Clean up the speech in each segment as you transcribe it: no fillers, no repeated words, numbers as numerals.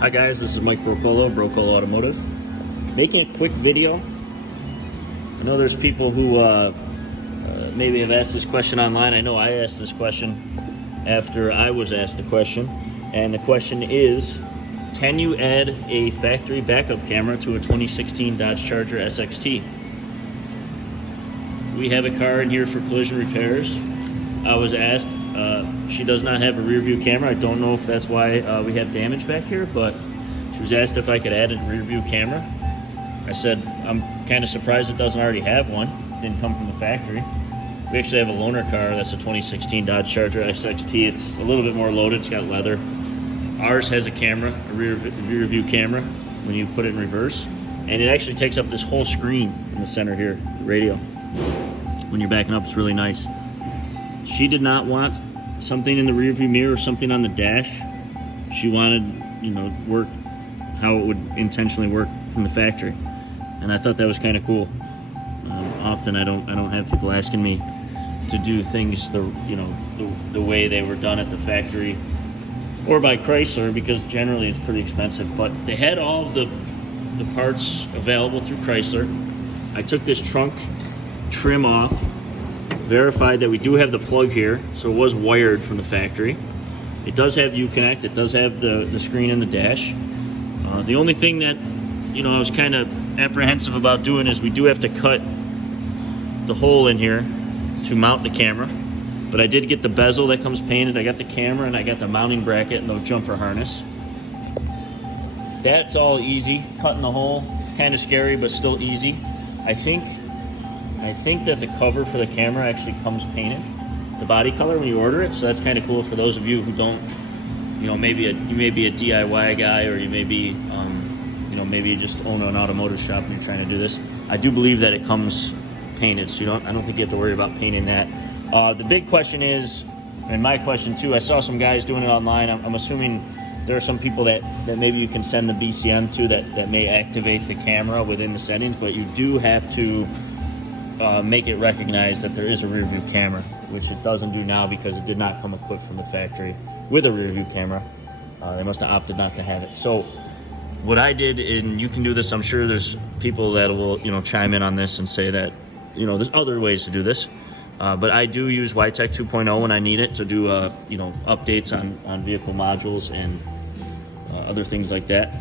Hi guys, this is Mike Brocolo, Brocolo Automotive. Making a quick video. I know there's people who maybe have asked this question online. I know I asked this question after I was asked the question. And the question is, can you add a factory backup camera to a 2016 Dodge Charger SXT? We have a car in here for collision repairs. I was asked, she does not have a rear view camera. I don't know if that's why we have damage back here, but she was asked if I could add a rear view camera. I said, I'm kind of surprised it doesn't already have one. It didn't come from the factory. We actually have a loaner car that's a 2016 Dodge Charger SXT. It's a little bit more loaded, it's got leather. Ours has a camera, a rear view camera, when you put it in reverse. And it actually takes up this whole screen in the center here, the radio. When you're backing up, it's really nice. She did not want something in the rear view mirror or something on the dash. She wanted, work how it would intentionally work from the factory. And I thought that was kind of cool. Often I don't have people asking me to do things the way they were done at the factory or by Chrysler, because generally it's pretty expensive. But they had all of the parts available through Chrysler. I took this trunk trim off, verified that we do have the plug here, so it was wired from the factory. It does have uconnect, it does have the screen and the dash. The only thing that I was kind of apprehensive about doing is we do have to cut the hole in here to mount the camera, but I did get the bezel that comes painted. I got the camera and I got the mounting bracket and the jumper harness. That's all easy. Cutting the hole, kind of scary, but still easy. I think that the cover for the camera actually comes painted, the body color, when you order it. So that's kind of cool for those of you who don't, you may be a DIY guy, or you may be, maybe you just own an automotive shop and you're trying to do this. I do believe that it comes painted, so I don't think you have to worry about painting that. The big question is, and my question too, I saw some guys doing it online. I'm assuming there are some people that maybe you can send the BCM to that may activate the camera within the settings, but you do have to make it recognize that there is a rear view camera, which it doesn't do now because it did not come equipped from the factory with a rear view camera. They must have opted not to have it. So what I did, and you can do this, I'm sure there's people that will chime in on this and say that there's other ways to do this, but I do use YTech 2.0 when I need it to do updates on vehicle modules and other things like that.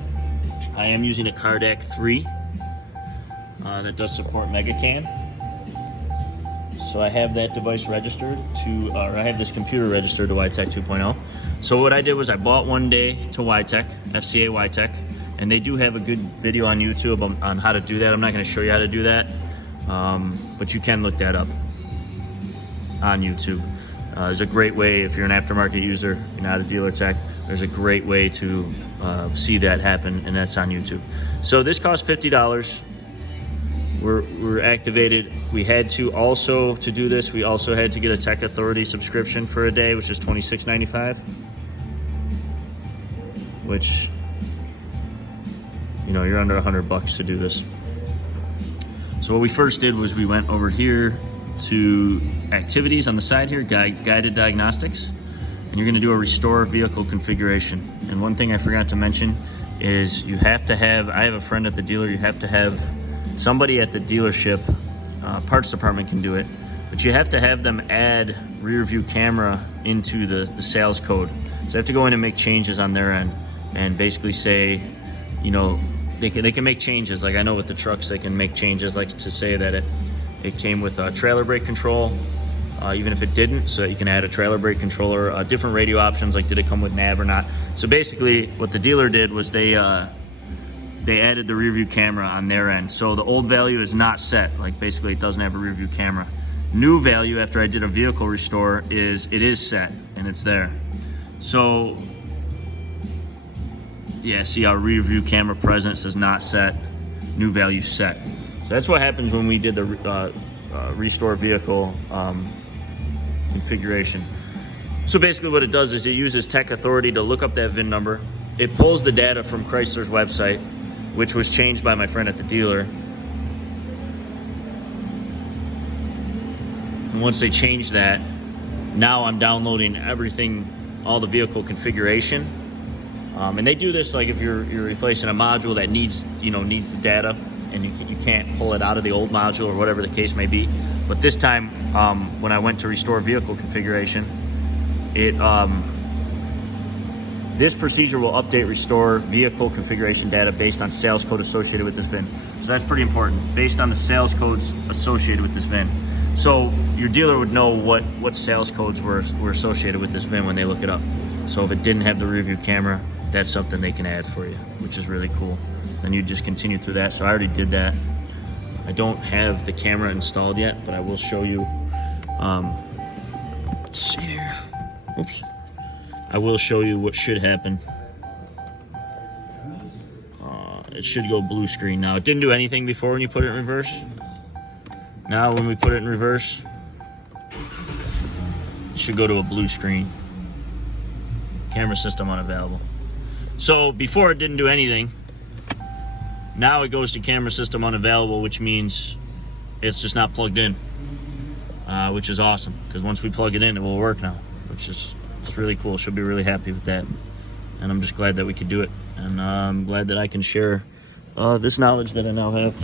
I am using a Cardac 3 that does support MegaCam. So I have that device registered to, or I have this computer registered to YTech 2.0. So what I did was I bought one day to YTech, FCA YTech, and they do have a good video on YouTube on how to do that. I'm not going to show you how to do that, but you can look that up on YouTube. There's a great way, if you're an aftermarket user, you're not a dealer tech, there's a great way to see that happen, and that's on YouTube. So this cost $50. We're activated. We had to also, to do this, we also had to get a Tech Authority subscription for a day, which is $26.95, which, you're under $100 to do this. So what we first did was we went over here to activities on the side here, guided diagnostics, and you're gonna do a restore vehicle configuration. And one thing I forgot to mention is you have to have, I have a friend at the dealer, you have to have somebody at the dealership, parts department can do it, but you have to have them add rear view camera into the sales code. So they have to go in and make changes on their end and basically say, they can make changes. Like I know with the trucks, they can make changes, like to say that it came with a trailer brake control, even if it didn't, so you can add a trailer brake controller, different radio options, like did it come with nav or not. So basically what the dealer did was they added the rear view camera on their end. So the old value is not set, like basically it doesn't have a rear view camera. New value after I did a vehicle restore is it is set and it's there. So yeah, see our rear view camera present says not set, new value set. So that's what happens when we did the restore vehicle configuration. So basically what it does is it uses Tech Authority to look up that VIN number. It pulls the data from Chrysler's website, which was changed by my friend at the dealer. And once they change that, now I'm downloading everything, all the vehicle configuration, And they do this like if you're replacing a module that needs the data, and you can't pull it out of the old module or whatever the case may be. But this time, when I went to restore vehicle configuration, this procedure will update restore vehicle configuration data based on sales code associated with this VIN. So that's pretty important, based on the sales codes associated with this VIN. So your dealer would know what sales codes were associated with this VIN when they look it up. So if it didn't have the rear view camera, that's something they can add for you, which is really cool. Then you just continue through that. So I already did that. I don't have the camera installed yet, but I will show you. Let's see here. Oops. I will show you what should happen. It should go blue screen now. It didn't do anything before when you put it in reverse. Now when we put it in reverse, it should go to a blue screen. Camera system unavailable. So before it didn't do anything. Now it goes to camera system unavailable, which means it's just not plugged in, which is awesome, because once we plug it in, it will work now, which is really cool. She'll be really happy with that, and I'm just glad that we could do it, and I'm glad that I can share this knowledge that I now have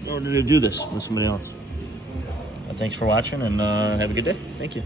in order to do this with somebody else. Thanks for watching, and have a good day. Thank you.